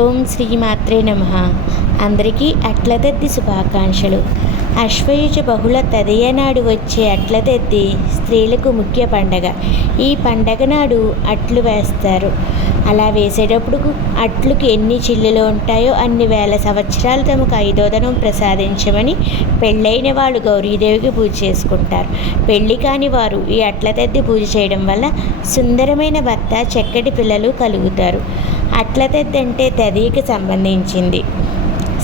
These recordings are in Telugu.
ఓం శ్రీమాత్రే నమ. అందరికీ అట్లతద్ది శుభాకాంక్షలు. అశ్వయుజ బహుళ తదియ నాడు వచ్చే అట్లతద్ది స్త్రీలకు ముఖ్య పండగ. ఈ పండగ నాడు అట్లు వేస్తారు. అలా వేసేటప్పుడు అట్లుకి ఎన్ని చిల్లులు ఉంటాయో అన్ని వేల సంవత్సరాలు తమకు ఐదోదనం ప్రసాదించమని పెళ్ళైన వాళ్ళు గౌరీదేవికి పూజ చేసుకుంటారు. పెళ్ళి కాని వారు ఈ అట్ల తద్ది పూజ చేయడం వల్ల సుందరమైన భర్త చక్కటి పిల్లలు కలుగుతారు. అట్ల అంటే తదికి సంబంధించింది.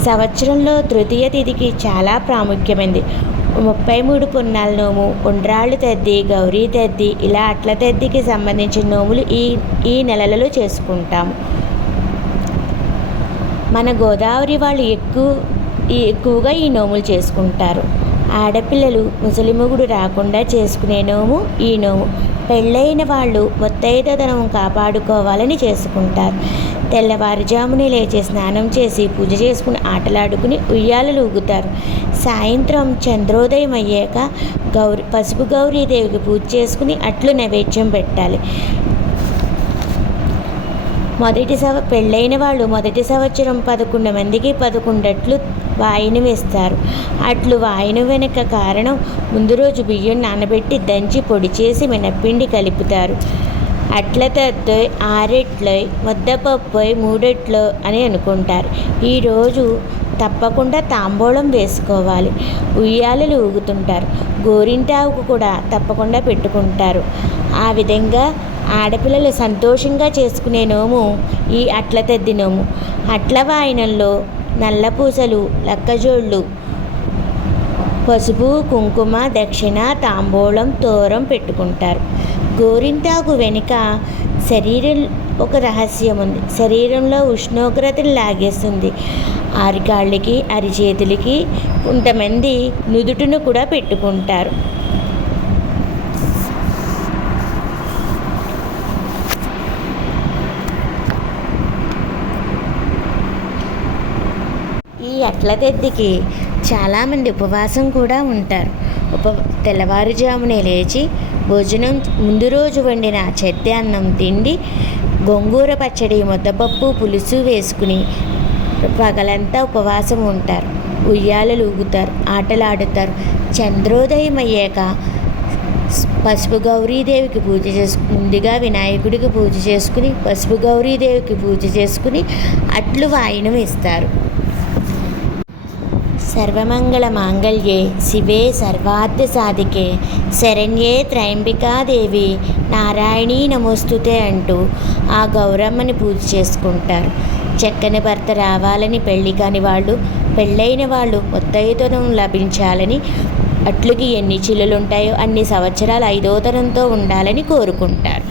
సంవత్సరంలో తృతీయ తిథికి చాలా ప్రాముఖ్యమైనది ముప్పై మూడు పున్నాల నోము ఉండ్రాళ్ళు తద్ది గౌరీ తద్ది ఇలా అట్ల తద్దికి సంబంధించిన నోములు ఈ ఈ నెలలలో చేసుకుంటాము. మన గోదావరి వాళ్ళు ఎక్కువ ఎక్కువగా ఈ నోములు చేసుకుంటారు. ఆడపిల్లలు ముసలిముగుడు రాకుండా చేసుకునే నోము ఈ నోము. పెళ్ళైన వాళ్ళు ముత్తైదతనం కాపాడుకోవాలని చేసుకుంటారు. తెల్లవారుజామునే లేచి స్నానం చేసి పూజ చేసుకుని ఆటలాడుకుని ఉయ్యాలలు ఊగుతారు సాయంత్రం చంద్రోదయం అయ్యాక గౌరి పసుపు గౌరీదేవికి పూజ చేసుకుని అట్లు నైవేద్యం పెట్టాలి. మొదటి సవ పెళ్ళైన వాళ్ళు మొదటి సంవత్సరం పదకొండు మందికి పదకొండట్లు వాయినం వేస్తారు. అట్లు వాయినం వెనక కారణం ముందు రోజు బియ్యం నానబెట్టి దంచి పొడి చేసి మినప్పిండి కలుపుతారు. అట్ల ఆరెట్లై ఆరెట్లోయ్ ముద్దపప్పోయ్ మూడెట్లో అని అనుకుంటారు. ఈరోజు తప్పకుండా తాంబూలం వేసుకోవాలి. ఉయ్యాలలు ఊగుతుంటారు. గోరింటాకు కూడా తప్పకుండా పెట్టుకుంటారు. ఆ విధంగా ఆడపిల్లలు సంతోషంగా చేసుకునే నోము ఈ అట్ల తద్ది నోము. అట్ల వాయనంలో నల్లపూసలు లక్కజోళ్ళు పసుపు కుంకుమ దక్షిణ తాంబూలం తోరం పెట్టుకుంటారు. గోరింటాకు వెనుక శరీరం ఒక రహస్యం ఉంది శరీరంలో ఉష్ణోగ్రతను లాగేస్తుంది. అరికాళ్ళకి అరిచేతులకి కొంతమంది నుదుటును కూడా పెట్టుకుంటారు. ఈ అట్ల తెద్దికి చాలామంది ఉపవాసం కూడా ఉంటారు. ఉప తెల్లవారుజామునే లేచి భోజనం ముందు రోజు వండిన చెద్ది అన్నం తిండి గోంగూర పచ్చడి ముద్దపప్పు పులుసు వేసుకుని పగలంతా ఉపవాసం ఉంటారు. ఉయ్యాలలు ఊగుతారు ఆటలాడుతారు. చంద్రోదయం అయ్యాక పసుపు గౌరీదేవికి పూజ చేసు ముందుగా వినాయకుడికి పూజ చేసుకుని పసుపు గౌరీదేవికి పూజ చేసుకుని అట్లు వాయినం ఇస్తారు సర్వమంగళ మాంగళ్యే శివే సర్వార్థ సాధికే శరణ్యే త్రయంబికాదేవి నారాయణీ నమోస్తుతే అంటూ ఆ గౌరమ్మని పూజ చేసుకుంటారు. చక్కని భర్త రావాలని పెళ్ళి కాని వాళ్ళు పెళ్ళైన వాళ్ళు ముత్తైదనం లభించాలని అట్లుకి ఎన్ని చిల్లులు ఉంటాయో అన్ని సంవత్సరాలు ఐదోతనంతో ఉండాలని కోరుకుంటారు.